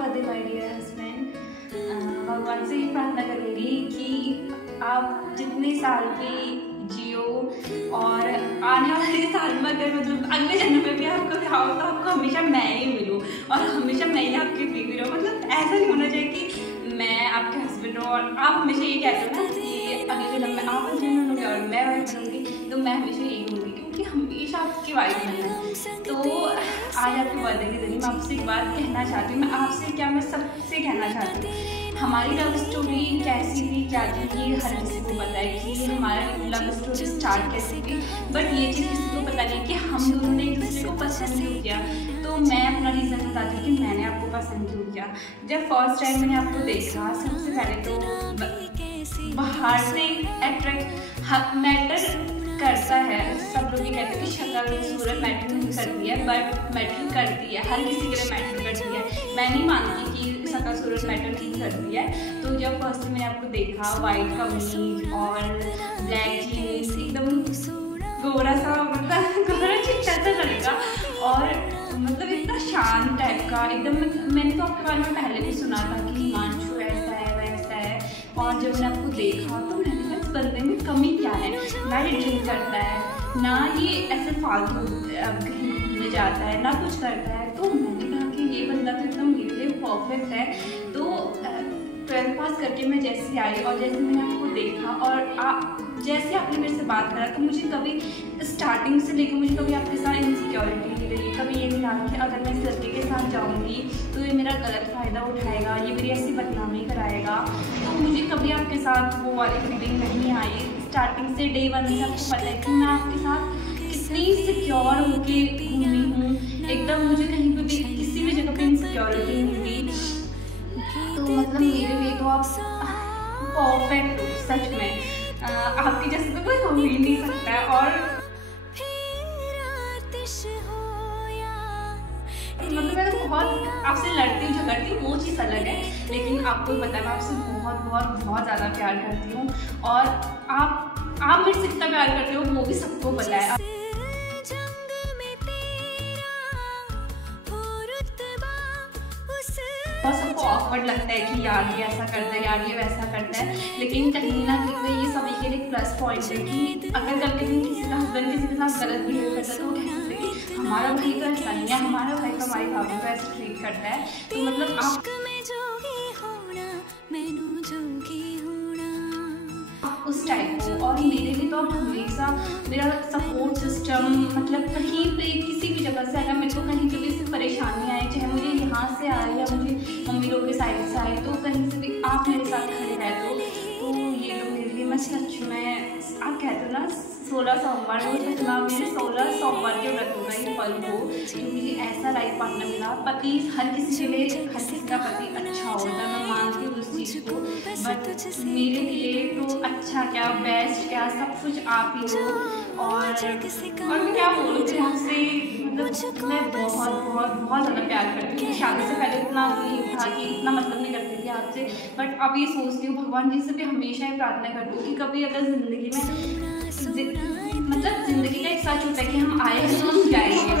Birthday my dear husband. भगवान से ये प्रार्थना करूँगी कि आप जितने साल भी जियो और आने वाले साल में अगर मतलब अगले जन्म में भी आपको क्या हो तो आपको हमेशा मैं ही मिलूँ और हमेशा मैं ही आपकी बीवी रहूँ। मतलब ऐसा नहीं होना चाहिए कि मैं आपके हस्बैंड हूँ और आप हमेशा ये कहते हो ना कि अगले जन्म में आप हस्बैंड बनोगे और मैं वाइफ बनूँगी, तो मैं हमेशा यही होंगी क्योंकि हमेशा आपकी वाइफ बनना। तो आज आपके बर्थडे के दिन मैं आपसे एक बात कहना चाहती हूँ। मैं आपसे क्या, मैं सबसे कहना चाहती हूँ, हमारी लव स्टोरी कैसी थी, क्या थी, ये हर किसी को पता है कि हमारा लव स्टोरी स्टार्ट कैसी थी। बट ये चीज़ किसी को पता नहीं कि हम दोनों ने एक दूसरे को पसंद क्यों किया। तो मैं अपना रीज़न बताती हूँ कि मैंने आपको पसंद क्यों किया। जब फर्स्ट टाइम मैंने आपको देखा, सबसे पहले तो बाहर से अट्रैक्ट मैटर करता है। सब लोग ये कहते हैं कि शक्ल सूरत मैटर नहीं करती है, बट मैटर करती है, हर किसी के लिए मैटर करती है। मैं नहीं मानती कि शक्ल सूरत मैटर नहीं करती है। तो जब फर्स्ट मैंने आपको देखा, वाइट कमीज और ब्लैक जीन्स, एकदम गोरा सा, मतलब गोरा चिट्टा सा लड़का और मतलब इतना शांत टाइप का एकदम। मैंने तो आपके बारे में पहले भी सुना था कि हिमांशु ऐसा है वैसा है, और जब मैंने आपको देखा तो मैंने कहा इस बंदे में कमी क्या है, ना ये ड्रिंक करता है, ना ये ऐसे फालतू कहीं घूमने जाता है, ना कुछ करता है। तो मैंने कहा कि ये बंदा तो एकदम मेरे लिए परफेक्ट है। तो 12th पास करके मैं जैसे आई और जैसे मैंने आपको देखा और जैसे आपने मेरे से बात करा, तो मुझे कभी स्टार्टिंग से लेकर मुझे कभी आपके साथ इनसिक्योरिटी नहीं रही। कभी ये नहीं रहा कि अगर मैं इस लड़के के साथ जाऊँगी तो ये मेरा गलत फ़ायदा उठाएगा, ये मेरी ऐसी बदनामी कराएगा। तो मुझे कभी आपके साथ वो वाली फीलिंग नहीं आई। स्टार्टिंग से डे 1 से आपको पता है कि मैं आपके साथ कितनी सिक्योर होके घूमी हूँ। एकदम मुझे कहीं पर भी किसी भी जगह पर इनसिक्योरिटी नहीं हुई। तो मतलब मेरे लिए तो आप परफेक्ट हो सच में। आपकी जैसे तो कोई हो ही नहीं सकता है। और मतलब मैं तो बहुत आपसे लड़ती हूँ झगड़ती हूँ, वो चीज़ अलग है, लेकिन आपको पता है मैं आपसे बहुत बहुत बहुत ज़्यादा प्यार करती हूँ। और आप मेरे से कितना प्यार करते हो वो भी सबको पता है। और सबको ऑकवर्ड लगता है कि यार ये ऐसा करता है, यार ये वैसा करता है, लेकिन कहीं ना कहीं ये सभी के लिए प्लस पॉइंट है कि अगर कभी भी किसी का हस्बैंड किसी के साथ गलत बिहेव करता है तो वो कह सकते हैं कि हमारा भाई तो ऐसा नहीं है, हमारा भाई तो हमारी भाभी को ऐसे ट्रीट करता है। तो मतलब आप उस टाइप को। और मेरे लिए तो आप हमेशा मेरा सपोर्ट सिस्टम, मतलब कहीं पे किसी भी जगह से अगर मेरे को कहीं पे भी सिर्फ परेशानी आए, चाहे मुझे यहाँ से आए या मुझे मम्मी लोग के साइड से आए, तो कहीं से भी आप मेरे साथ खड़े रहते हो। तो ये तो मेरे लिए मैं सच में, आप कहते हो ना 16 सोमवार, वो सच में मेरे 16 सोमवार के व्रत होगा ये पल को, क्योंकि ऐसा लाइफ पार्टनर मिला। पति हर किसी के लिए, हर किसी का पति अच्छा होता है, मैं मानती हूँ उस चीज़ को, बट मेरे लिए तो अच्छा क्या, बेस्ट क्या, सब कुछ आप ही हो। और मैं क्या बोलूँ कि आपसे मतलब मैं बहुत बहुत बहुत ज़्यादा प्यार करती हूँ। शादी से पहले इतना नहीं था कि इतना मतलब नहीं करती थी आपसे, बट अब ये सोचती हूँ, भगवान जी से भी हमेशा ही प्रार्थना करती हूँ कि कभी अगर ज़िंदगी में मतलब ज़िंदगी का एक सच होता है कि हम आए हैं तो हम जाएंगे।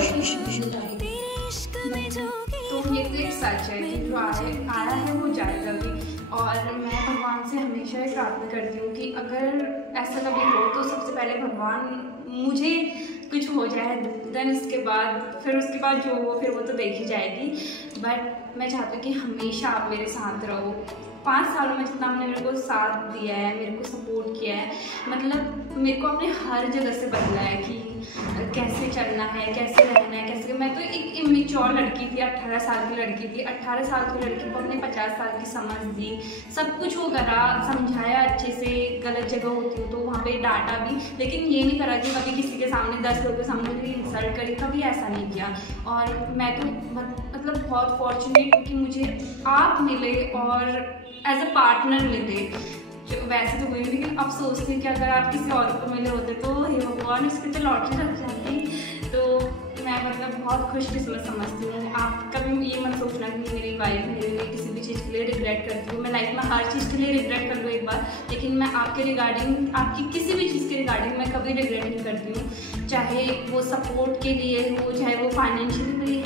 तो ये तो एक सच है कि जो आया है वो जाएगा भी। और मैं भगवान से हमेशा ही प्रार्थना करती हूँ कि अगर ऐसा कभी हो तो सबसे पहले भगवान मुझे कुछ हो जाए, देन उसके बाद जो हो फिर वो तो देखी जाएगी। बट मैं चाहती हूँ कि हमेशा आप मेरे साथ रहो। 5 सालों में जितना आपने मेरे को साथ दिया है, मेरे को सपोर्ट किया है, मतलब मेरे को अपने हर जगह से बदला है कि कैसे चलना है, कैसे रहना है, कैसे। मैं तो एक इमेच्योर लड़की थी, 18 साल की लड़की थी। 18 साल की लड़की को अपने 50 साल की समझ दी, सब कुछ वो करा, समझाया अच्छे से। गलत जगह होती हूँ तो वहाँ पे डांटा भी, लेकिन ये नहीं करा कि कभी किसी के सामने 10 लोगों के सामने भी इंसल्ट करी, कभी ऐसा नहीं किया। और मैं तो मतलब बहुत फॉर्चुनेट हूँ कि मुझे आप मिले और एज अ पार्टनर मिले। वैसे तो कोई नहीं, लेकिन अब सोचती हूँ कि अगर आप किसी और को मिले होते तो हे भगवान, इसकी तो लॉटरी लग जाती। तो मैं मतलब बहुत खुशकिस्मत समझती हूँ। आप कभी ये मत सोचना कि मेरी वाइफ मेरे लिए किसी भी चीज़ के लिए रिग्रेट करती हूँ। मैं लाइफ में हर चीज़ के लिए रिग्रेट कर लूँ एक बार, लेकिन मैं आपके रिगार्डिंग, आपकी किसी भी चीज़ के रिगार्डिंग मैं कभी रिग्रेट नहीं करती हूँ। चाहे वो सपोर्ट के लिए हो, चाहे वो फाइनेंशियली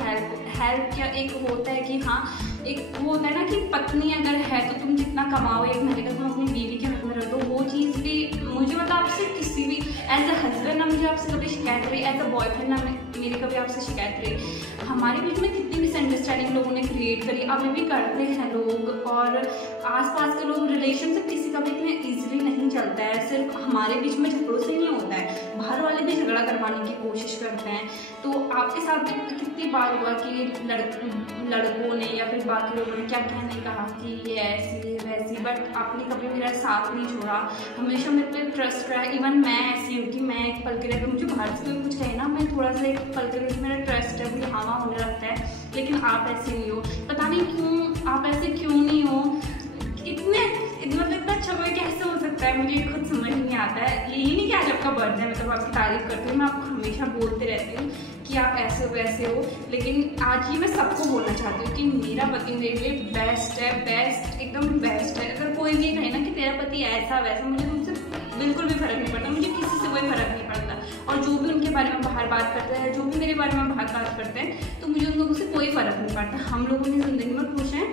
हेल्प या एक होता है कि हाँ, एक वो होता है ना कि पत्नी अगर है तो तुम जितना कमाओ एक महीने का तुम अपनी बीवी के हाथ में रख दो, वो चीज़ भी मुझे मतलब आपसे किसी भी एज ए हस्बैंड ना मुझे आपसे कभी शिकायत रही, एज ए बॉयफ्रेंड ना मेरी कभी आपसे शिकायत रही। हमारे बीच में कितनी मिसअंडरस्टैंडिंग लोगों ने क्रिएट करी, अभी भी करते हैं लोग, और आसपास के लोग रिलेशन से किसी का भी इतने ईजिली नहीं चलता है। सिर्फ हमारे बीच में झगड़ों से नहीं होता है, बाहर वाले भी झगड़ा करवाने की कोशिश करते हैं। तो आपके साथ कितनी बार हुआ कि लड़कों ने या फिर बाकी लोगों ने क्या कहने कहा कि ये ऐसी है वैसी, बट आपने कभी मेरा साथ नहीं छोड़ा, हमेशा मेरे पे ट्रस्ट करा। इवन मैं ऐसी हूँ कि मैं एक पल के लिए मुझे बाहर से कोई कुछ कहे ना, मैं थोड़ा सा एक पल के लिए मेरा ट्रस्ट है मुझे हाँ होने लगता है, लेकिन आप ऐसे नहीं हो। पता नहीं क्यों आप ऐसे क्यों नहीं हो, मतलब इतना अच्छा कोई कैसे हो सकता है, मुझे खुद समझ नहीं आता है। यही नहीं कि आज आपका बर्थडे है मतलब आपकी तारीफ करती हूँ, मैं आपको हमेशा बोलते रहती हूँ कि आप ऐसे हो वैसे हो, लेकिन आज ही मैं सबको बोलना चाहती हूँ कि मेरा पति मेरे लिए बेस्ट है, बेस्ट एकदम बेस्ट है। अगर कोई भी कहे ना कि तेरा पति ऐसा वैसा, मुझे उनसे बिल्कुल भी फ़र्क नहीं पड़ता, मुझे किसी से कोई फ़र्क नहीं पड़ता। और जो भी उनके बारे में बाहर बात करता है, जो भी मेरे बारे में बाहर बात करते हैं, तो मुझे उन लोगों से कोई फ़र्क नहीं पड़ता। हम लोग अपनी ज़िंदगी में खुश हैं।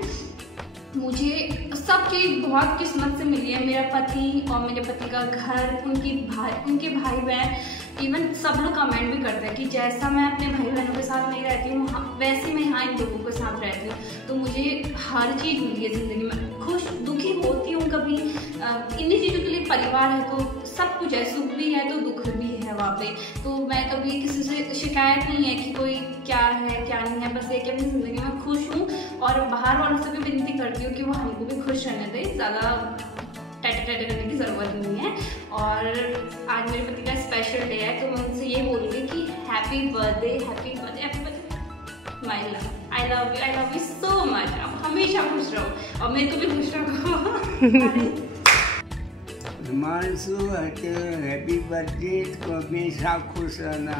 मुझे सब चीज़ बहुत किस्मत से मिली है, मेरा पति और मेरे पति का घर, उनके भाई बहन, इवन सब लोग कमेंट भी करते हैं कि जैसा मैं अपने भाई बहनों के साथ नहीं रहती हूँ वैसे मैं यहाँ इन लोगों के साथ रहती हूँ। तो मुझे हर चीज़ मिली है ज़िंदगी में, खुश दुखी होती हूँ कभी, इन्हीं चीज़ों के लिए परिवार है तो सब कुछ है, सुख भी है तो दुख भी है वहाँ पे। तो मैं कभी किसी से शिकायत नहीं है कि कोई क्या है क्या नहीं है, बस एक अपनी ज़िंदगी में खुश हूँ। और बाहर वालों से भी विनती करती हूँ कि वो हमको भी खुश रहने दें, ज़्यादा टैटे करने की ज़रूरत नहीं है। और आज मेरे पति का स्पेशल डे है, तो मैं उनसे ये बोलूँगी कि happy birthday my love, I love you so much. आप हमेशा खुश रहो और मेरे को भी खुश रखो। हिमांशु हैप्पी बर्थडे, तो हमेशा खुश रहना।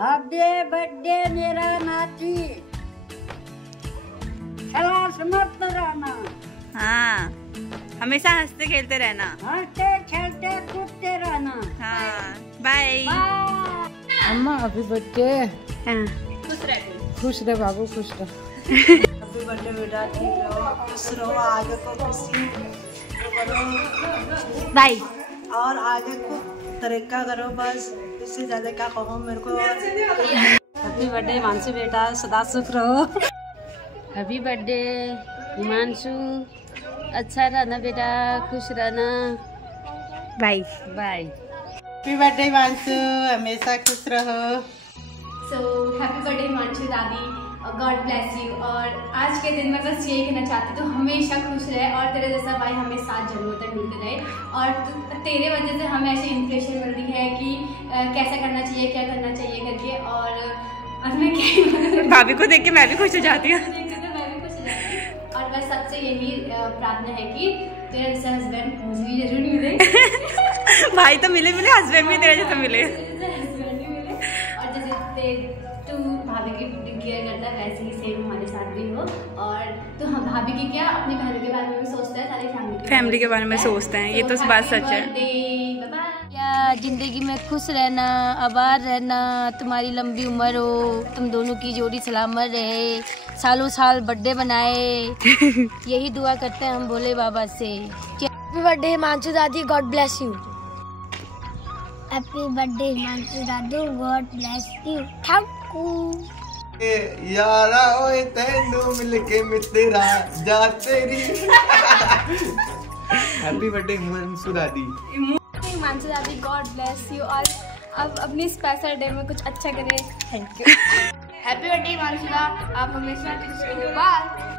हैप्पी बर्थडे मेरा नाती, सलामत रहना। हाँ, हमेशा हंसते खेलते रहना, हंसते खेलते कूदते रहना। हाँ, बाय। अम्मा हैप्पी बर्थडे। खुश रहे बाबू, खुश रहो। हैप्पी बर्थडे बेटा, ठीक रहो, खुश रहो, आगे को खुशी करो बाय। और आगे को तरीका करो, बस इससे ज्यादा क्या कहूँ मेरे को। हैप्पी बर्थडे हिमांशु बेटा, सदा सुख रहो। हैप्पी बर्थडे हिमांशु, अच्छा रहना बेटा, खुश रहना, bye bye. Happy birthday Himanshu, हमेशा खुश रहो। सो हैप्पी बर्थडे हिमांशु दादी, गॉड ब्लेस यू। और आज के दिन मैं बस यही कहना चाहती हूँ, तो हमेशा खुश रहे और तेरे जैसा भाई हमें साथ जन्मों तक मिलते रहे। और तेरे वजह से हमें ऐसी इंस्पिरेशन मिल रही है कि कैसा करना चाहिए, क्या करना चाहिए करके। और मैं क्या भाभी को देख के मैं भी खुश हो जाती हूँ। और बस सबसे यही प्रार्थना है कि तेरे जैसा हस्बैंड मुझे भी जरूर मिले। भाई तो मिले, हस्बैंड भी तेरे जैसा मिले। हस्बैंड भी मिले, और जैसे तू भाभी की केयर करता है वैसे ही सेम हमारे साथ भी हो। और तो हम भाभी की क्या, अपनी बहनों के बारे में भी सोचते हैं, सारी फैमिली के बारे में सोचते हैं। ये तो बात सच है। या जिंदगी में खुश रहना, आबाद रहना, तुम्हारी लंबी उम्र हो, तुम दोनों की जोड़ी सलामत रहे, सालों साल बर्थडे बनाए, यही दुआ करते हैं हम भोले बाबा से। हैप्पी बर्थडे हिमांशु दादी, God bless you. Happy birthday Himanshu Dadu, God bless you. Thank you यारा ओए तेनू मिलके मितेरा जा तेरी। हैप्पी बर्थडे हिमांशु दादी। हिमांशु दादी, गॉड ब्लेस यू। और अब अपनी स्पेशल डे में कुछ अच्छा करें। Thank you. Happy birthday Himanshu दा, आप हमेशा खुश रहो। बाय।